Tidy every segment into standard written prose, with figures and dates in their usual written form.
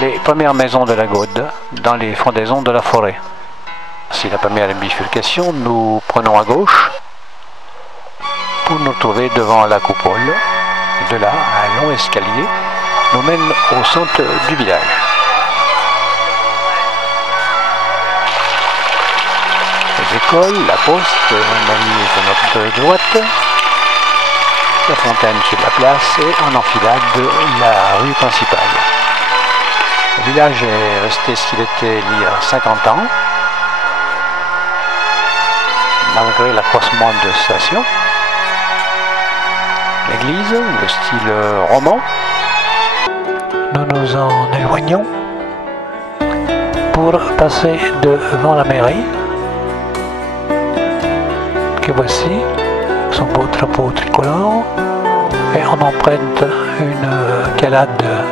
les premières maisons de la Gaude dans les fondaisons de la forêt. C'est la première bifurcation, nous prenons à gauche pour nous retrouver devant la coupole. De là, un long escalier nous mène au centre du village. Les écoles, la poste, Marie est à notre droite, la fontaine sur la place et en enfilade la rue principale. Le village est resté ce qu'il était il y a 50 ans, malgré l'accroissement de stations. L'église, le style roman. Nous nous en éloignons pour passer devant la mairie, que voici, son beau drapeau tricolore, et on emprunte une calade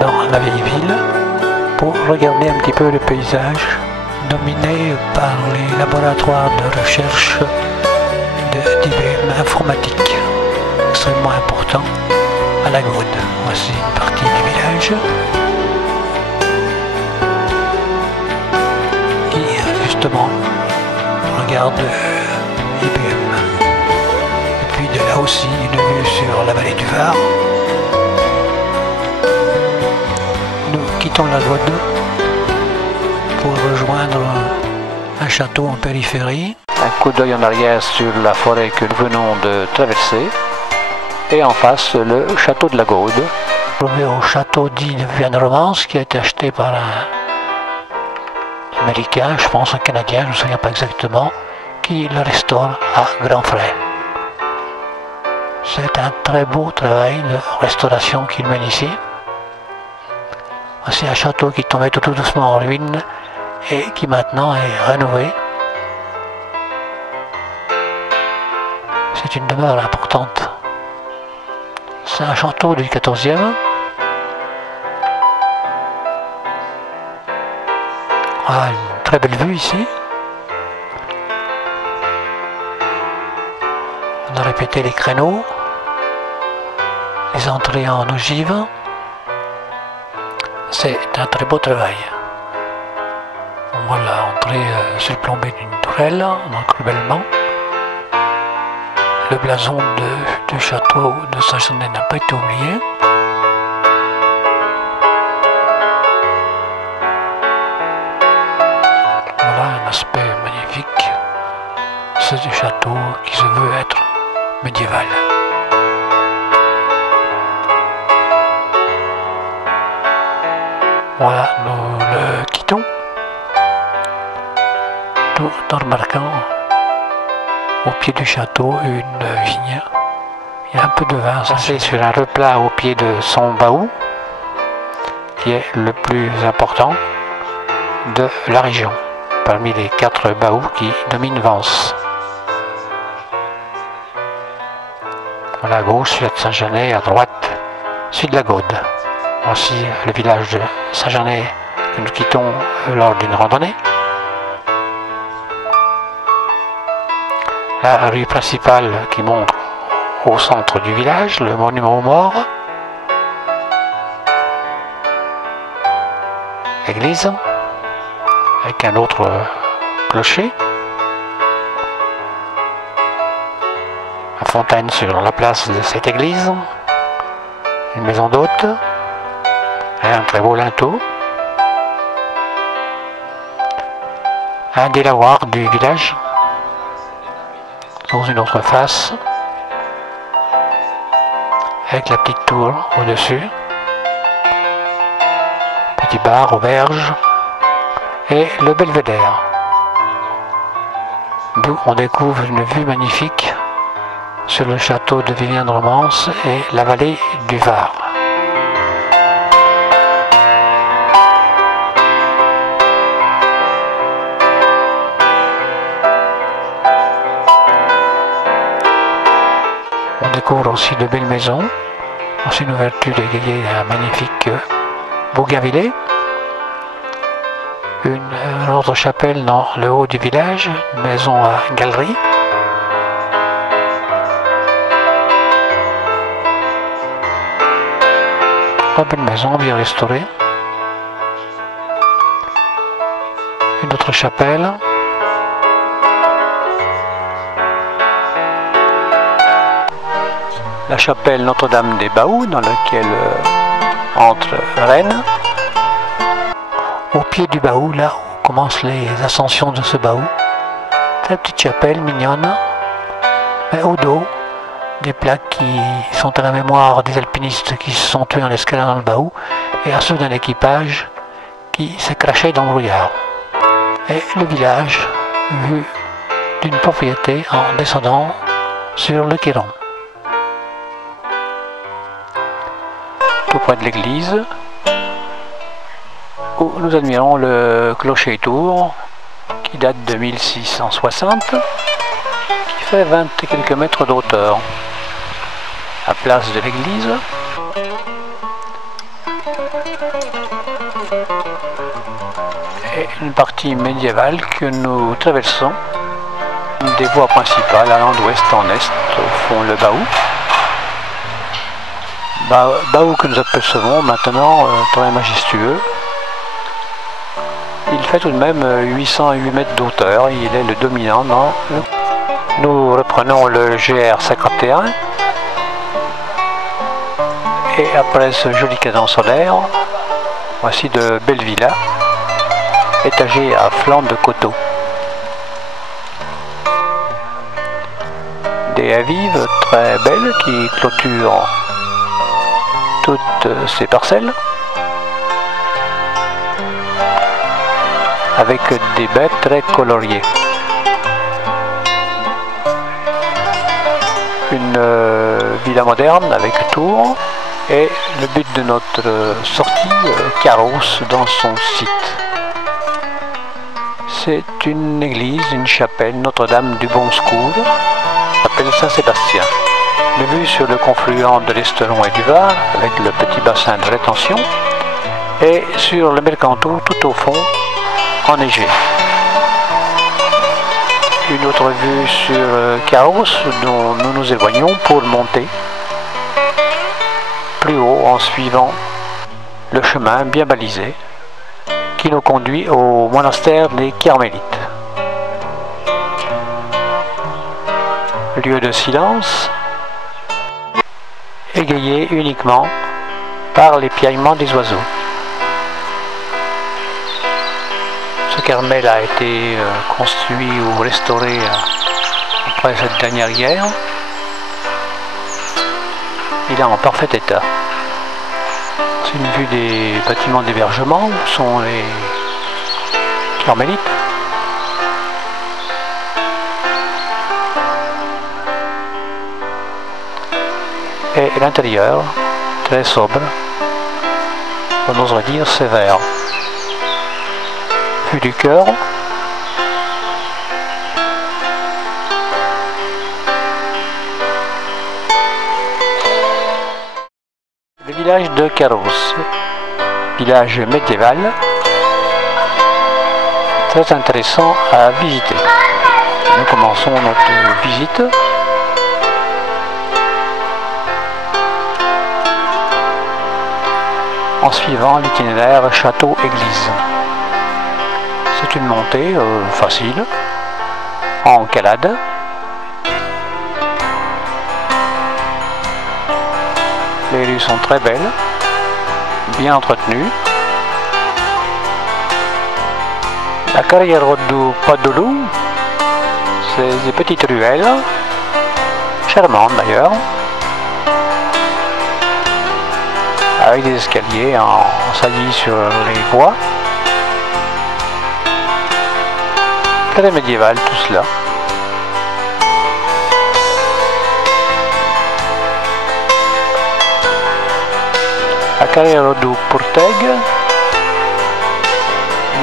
dans la vieille ville pour regarder un petit peu le paysage dominé par les laboratoires de recherche d'IBM informatique, extrêmement important à la Gaude. Voici une partie du village qui justement regarde IBM. Et puis de là aussi une vue sur la vallée du Var. Nous quittons la Gaude pour rejoindre un château en périphérie. Un coup d'œil en arrière sur la forêt que nous venons de traverser. Et en face, le château de la Gaude. Au château dit de Vienne-Romance, qui a été acheté par un Américain, je pense un Canadien, je ne me souviens pas exactement, qui le restaure à grands frais. C'est un très beau travail de restauration qu'il mène ici. C'est un château qui tombait tout doucement en ruine et qui maintenant est rénové. C'est une demeure importante. C'est un château du XIVe. Voilà une très belle vue ici. On a répété les créneaux, les entrées en ogive. C'est un très beau travail. Voilà, entrée surplombée d'une tourelle, en encruellement. Le blason du château de Saint-Genès n'a pas été oublié. Voilà un aspect magnifique, c'est du château qui se veut être médiéval. Voilà, nous le quittons, tout en remarquant au pied du château une vigne. Il y a un peu de vin. C'est sur un replat au pied de son baou, qui est le plus important de la région, parmi les 4 baous qui dominent Vence. Voilà, à gauche, celui de Saint-Genès, à droite, celui de la Gaude. Voici le village de Saint-Genès que nous quittons lors d'une randonnée. La rue principale qui monte au centre du village, le monument aux morts. L'église, avec un autre clocher. La fontaine sur la place de cette église. Une maison d'hôte. Un très beau linteau. Un des lavoirs du village. Dans une autre face, avec la petite tour au-dessus, petit bar, auberge, et le belvédère, d'où on découvre une vue magnifique sur le château de Vivienne-Romance et la vallée du Var. On découvre aussi de belles maisons, aussi une ouverture égayée d'un magnifique bougainvillet, une autre chapelle dans le haut du village, une maison à galerie. Très belle maison, bien restaurée. d'autres chapelles. La chapelle Notre-Dame des Baous, dans laquelle entre Rennes. Au pied du Baou, là où commencent les ascensions de ce Baou, la petite chapelle mignonne, mais au dos, des plaques qui sont à la mémoire des alpinistes qui se sont tués en escaladant le Baou et à ceux d'un équipage qui s'est craché dans le brouillard. Et le village vu d'une propriété en descendant sur le Quiron. Tout près de l'église, où nous admirons le clocher-tour qui date de 1660, qui fait 20 et quelques mètres de hauteur. À place de l'église, et une partie médiévale que nous traversons des voies principales allant d'ouest en est, au fond le Baou. Baou que nous apercevons maintenant très majestueux. Il fait tout de même 808 mètres d'auteur, il est le dominant dans le... Nous reprenons le GR 51 et après ce joli cadran solaire, voici de belles villas étagées à flanc de coteaux. Des haies vives très belles qui clôturent toutes ces parcelles avec des baies très coloriées. Une villa moderne avec tour et le but de notre sortie, carrosse dans son site. C'est une église, une chapelle Notre-Dame du Bon Secours, chapelle Saint-Sébastien. Une vue sur le confluent de l'Estelon et du Var avec le petit bassin de rétention et sur le Mercantour tout au fond enneigé. Une autre vue sur Carrosse dont nous nous éloignons pour monter plus haut en suivant le chemin bien balisé qui nous conduit au monastère des Carmélites. Lieu de silence, égayé uniquement par les piaillements des oiseaux. Ce Carmel a été construit ou restauré après cette dernière guerre. Il est en parfait état. C'est une vue des bâtiments d'hébergement où sont les Carmélites. Et l'intérieur, très sobre, on oserait dire sévère. Vue du cœur, le village de Carrosse, village médiéval, très intéressant à visiter. Nous commençons notre visite en suivant l'itinéraire château-église. C'est une montée facile, en calade. Les rues sont très belles, bien entretenues. La carrière du Padoulou, c'est des petites ruelles, charmantes d'ailleurs, avec des escaliers en saillie sur les voies. Très médiéval tout cela. La carrière du Porteg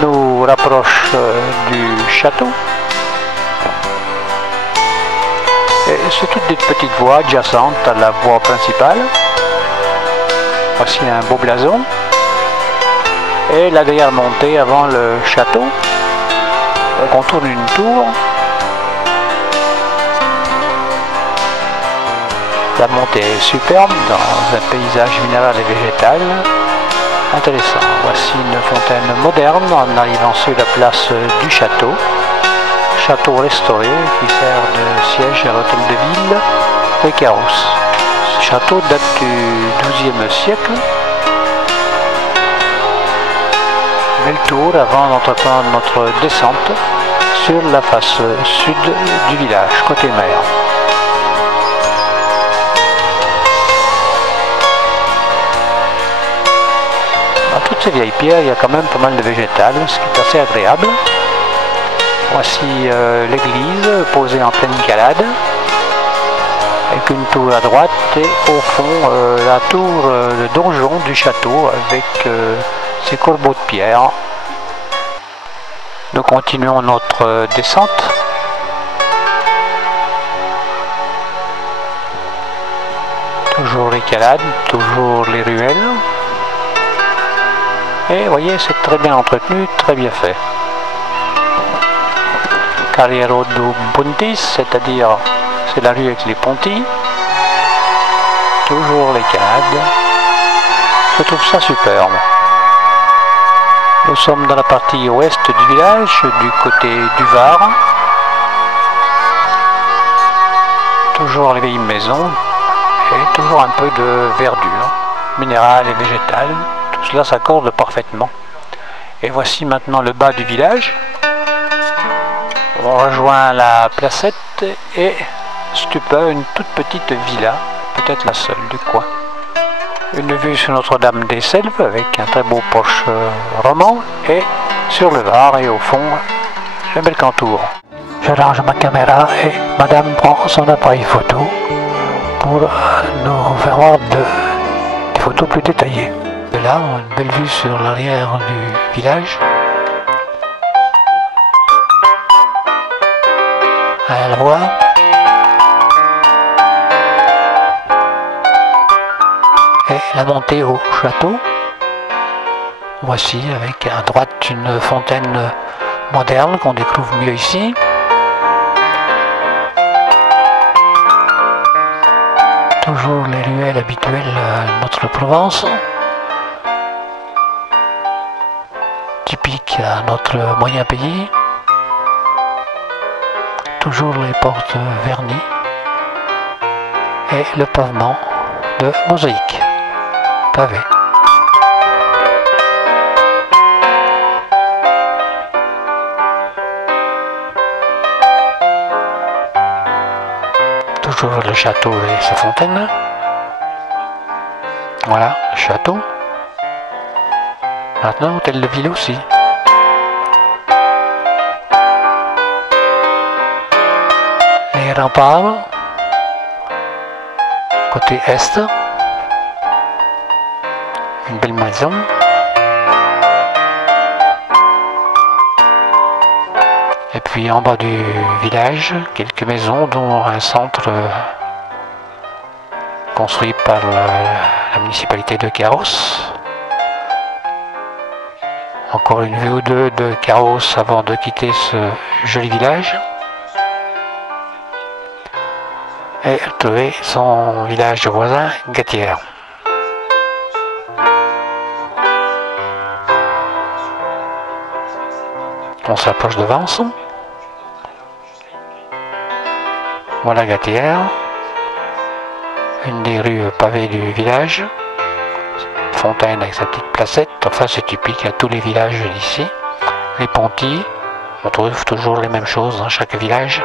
nous rapproche du château. C'est toutes des petites voies adjacentes à la voie principale. Voici un beau blason. Et la dernière montée avant le château. On contourne une tour. La montée est superbe dans un paysage minéral et végétal, intéressant. Voici une fontaine moderne en arrivant sur la place du château. Château restauré qui sert de siège à l'hôtel de ville de Carros. Ce château date du XIIe siècle. Mais le tour avant d'entreprendre notre descente sur la face sud du village, côté mer. Dans toutes ces vieilles pierres, il y a quand même pas mal de végétal, ce qui est assez agréable. Voici l'église posée en pleine calade, avec une tour à droite et au fond la tour de donjon du château avec ses corbeaux de pierre. Nous continuons notre descente. Toujours les calades, toujours les ruelles. Et vous voyez, c'est très bien entretenu, très bien fait. Carriero do Pontis, c'est-à-dire c'est la rue avec les pontis. Toujours les calades. Je trouve ça superbe. Nous sommes dans la partie ouest du village, du côté du Var. Toujours les vieilles maisons et toujours un peu de verdure, minérale et végétale. Tout cela s'accorde parfaitement. Et voici maintenant le bas du village. On rejoint la placette et Stupa, une toute petite villa, peut-être la seule du coin. Une vue sur Notre-Dame des Selves avec un très beau porche roman et sur le Var et au fond le Belcantour. Je range ma caméra et madame prend son appareil photo pour nous faire voir des photos plus détaillées. De là, on a une belle vue sur l'arrière du village. À la voir. Et la montée au château. Voici avec à droite une fontaine moderne qu'on découvre mieux ici. Toujours les ruelles habituelles de notre Provence. Typique à notre moyen pays. Toujours les portes vernies. Et le pavement de mosaïque. Pavé. Toujours le château et sa fontaine. Voilà, le château. Maintenant, hôtel de ville aussi. Les remparts. Côté est. Une belle maison. Et puis en bas du village, quelques maisons dont un centre construit par la municipalité de Carros. Encore une vue ou deux de Carros avant de quitter ce joli village. Et retrouver son village voisin, Gatière. On s'approche de Vence. Voilà Gatière. Une des rues pavées du village. Fontaine avec sa petite placette. Enfin, c'est typique à tous les villages d'ici. Les pontis. On trouve toujours les mêmes choses dans chaque village.